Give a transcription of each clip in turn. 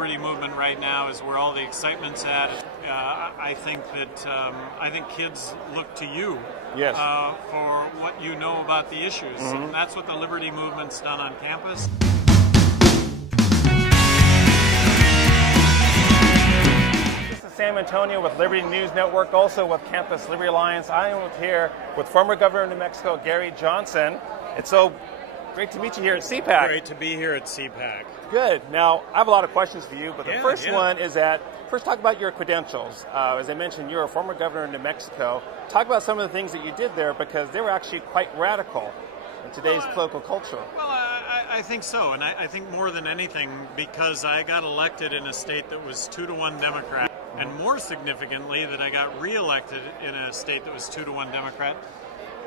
liberty movement right now is where all the excitement's at. I think kids look to you for what you know about the issues. And that's what the liberty movement's done on campus. This is San Antonio with Liberty News Network, also with Campus Liberty Alliance. I am here with former Governor of New Mexico, Gary Johnson. It's so great to meet you here at CPAC. Great to be here at CPAC. Good. Now, I have a lot of questions for you, but the first one is that, first talk about your credentials. As I mentioned, you're a former governor of New Mexico. Talk about some of the things that you did there, because they were actually quite radical in today's political culture. Well, I think so, and I think more than anything, because I got elected in a state that was 2-to-1 Democrat, and more significantly, that I got reelected in a state that was 2-to-1 Democrat.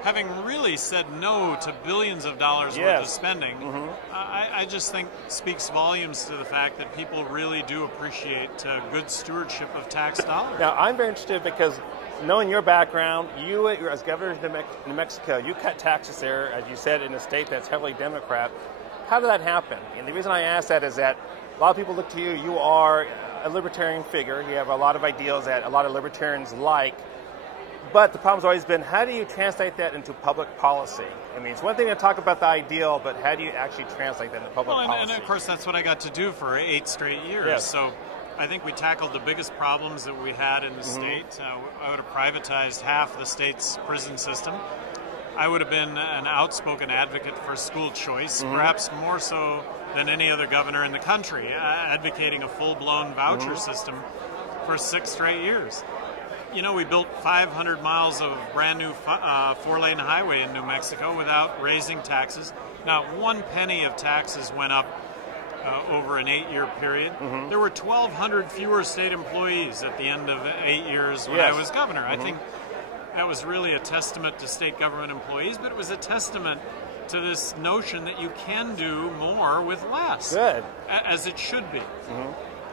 Having really said no to billions of dollars worth of spending, I just think speaks volumes to the fact that people really do appreciate good stewardship of tax dollars. Now, I'm very interested because knowing your background, you as governor of New Mexico, you cut taxes there, as you said, in a state that's heavily Democrat. How did that happen? And the reason I ask that is that a lot of people look to you. You are a libertarian figure. You have a lot of ideals that a lot of libertarians like. But the problem's always been, how do you translate that into public policy? I mean, it's one thing to talk about the ideal, but how do you actually translate that into public policy? And of course, that's what I got to do for 8 straight years. Yes. So I think we tackled the biggest problems that we had in the state. I would have privatized half the state's prison system. I would have been an outspoken advocate for school choice, perhaps more so than any other governor in the country, advocating a full-blown voucher system for 6 straight years. You know, we built 500 miles of brand new 4-lane highway in New Mexico without raising taxes. Not 1 penny of taxes went up over an 8-year period. There were 1,200 fewer state employees at the end of 8 years when I was governor. I think that was really a testament to state government employees, but it was a testament to this notion that you can do more with less. Good. As it should be.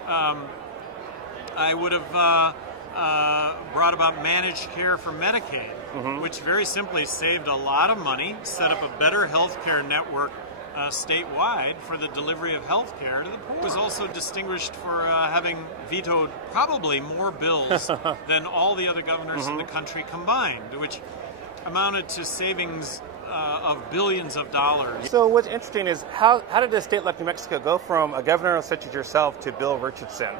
I would have brought about managed care for Medicaid, which very simply saved a lot of money, set up a better health care network statewide for the delivery of health care to the poor. It was also distinguished for having vetoed probably more bills than all the other governors in the country combined, which amounted to savings of billions of dollars. So what's interesting is, how did a state like New Mexico go from a governor such as yourself to Bill Richardson?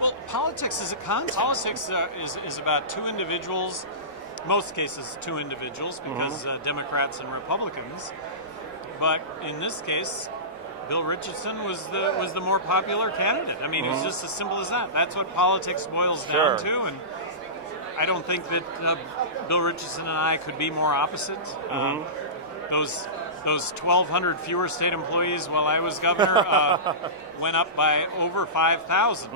Well, politics is a concept. Politics is about 2 individuals, most cases 2 individuals, because Democrats and Republicans. But in this case, Bill Richardson was the more popular candidate. I mean, it's just as simple as that. That's what politics boils down to, and I don't think that Bill Richardson and I could be more opposite. Those 1,200 fewer state employees while I was governor went up by over 5,000.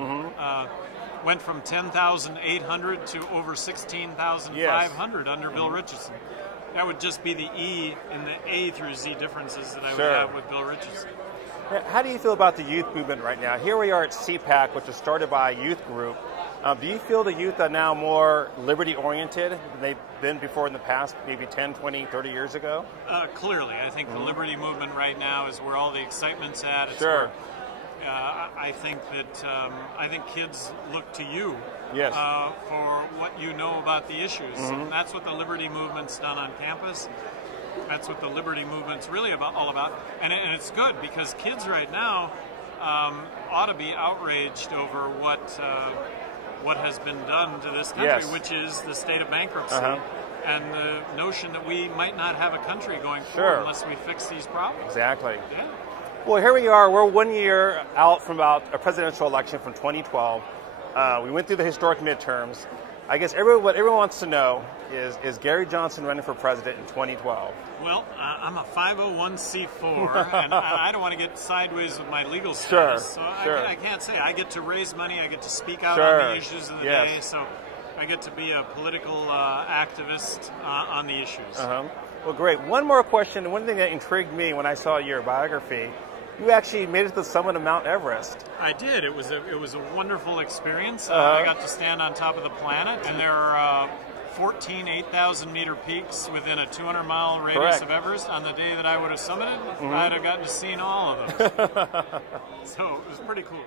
Went from 10,800 to over 16,500 under Bill Richardson. That would just be the E in the A through Z differences that I would have with Bill Richardson. How do you feel about the youth movement right now? Here we are at CPAC, which was started by a youth group. Do you feel the youth are now more liberty-oriented than they've been before in the past, maybe 10, 20, 30 years ago? Clearly. I think the liberty movement right now is where all the excitement's at. It's I think kids look to you for what you know about the issues. And that's what the liberty movement's done on campus. That's what the liberty movement's really all about. And it's good, because kids right now ought to be outraged over what has been done to this country, which is the state of bankruptcy. And the notion that we might not have a country going forward unless we fix these problems. Exactly. Yeah. Well, here we are. We're 1 year out from about a presidential election from 2012. We went through the historic midterms. I guess what everyone wants to know is Gary Johnson running for president in 2012? Well, I'm a 501c4, and I don't want to get sideways with my legal status. So I can't say. I get to raise money. I get to speak out on the issues of the day. So I get to be a political activist on the issues. Well, great. One more question. One thing that intrigued me when I saw your biography, you actually made it to the summit of Mount Everest. I did. It was a wonderful experience. I got to stand on top of the planet, and there are 14 8,000-meter peaks within a 200-mile radius of Everest. On the day that I would have summited, I'd have gotten to see all of them. So it was pretty cool.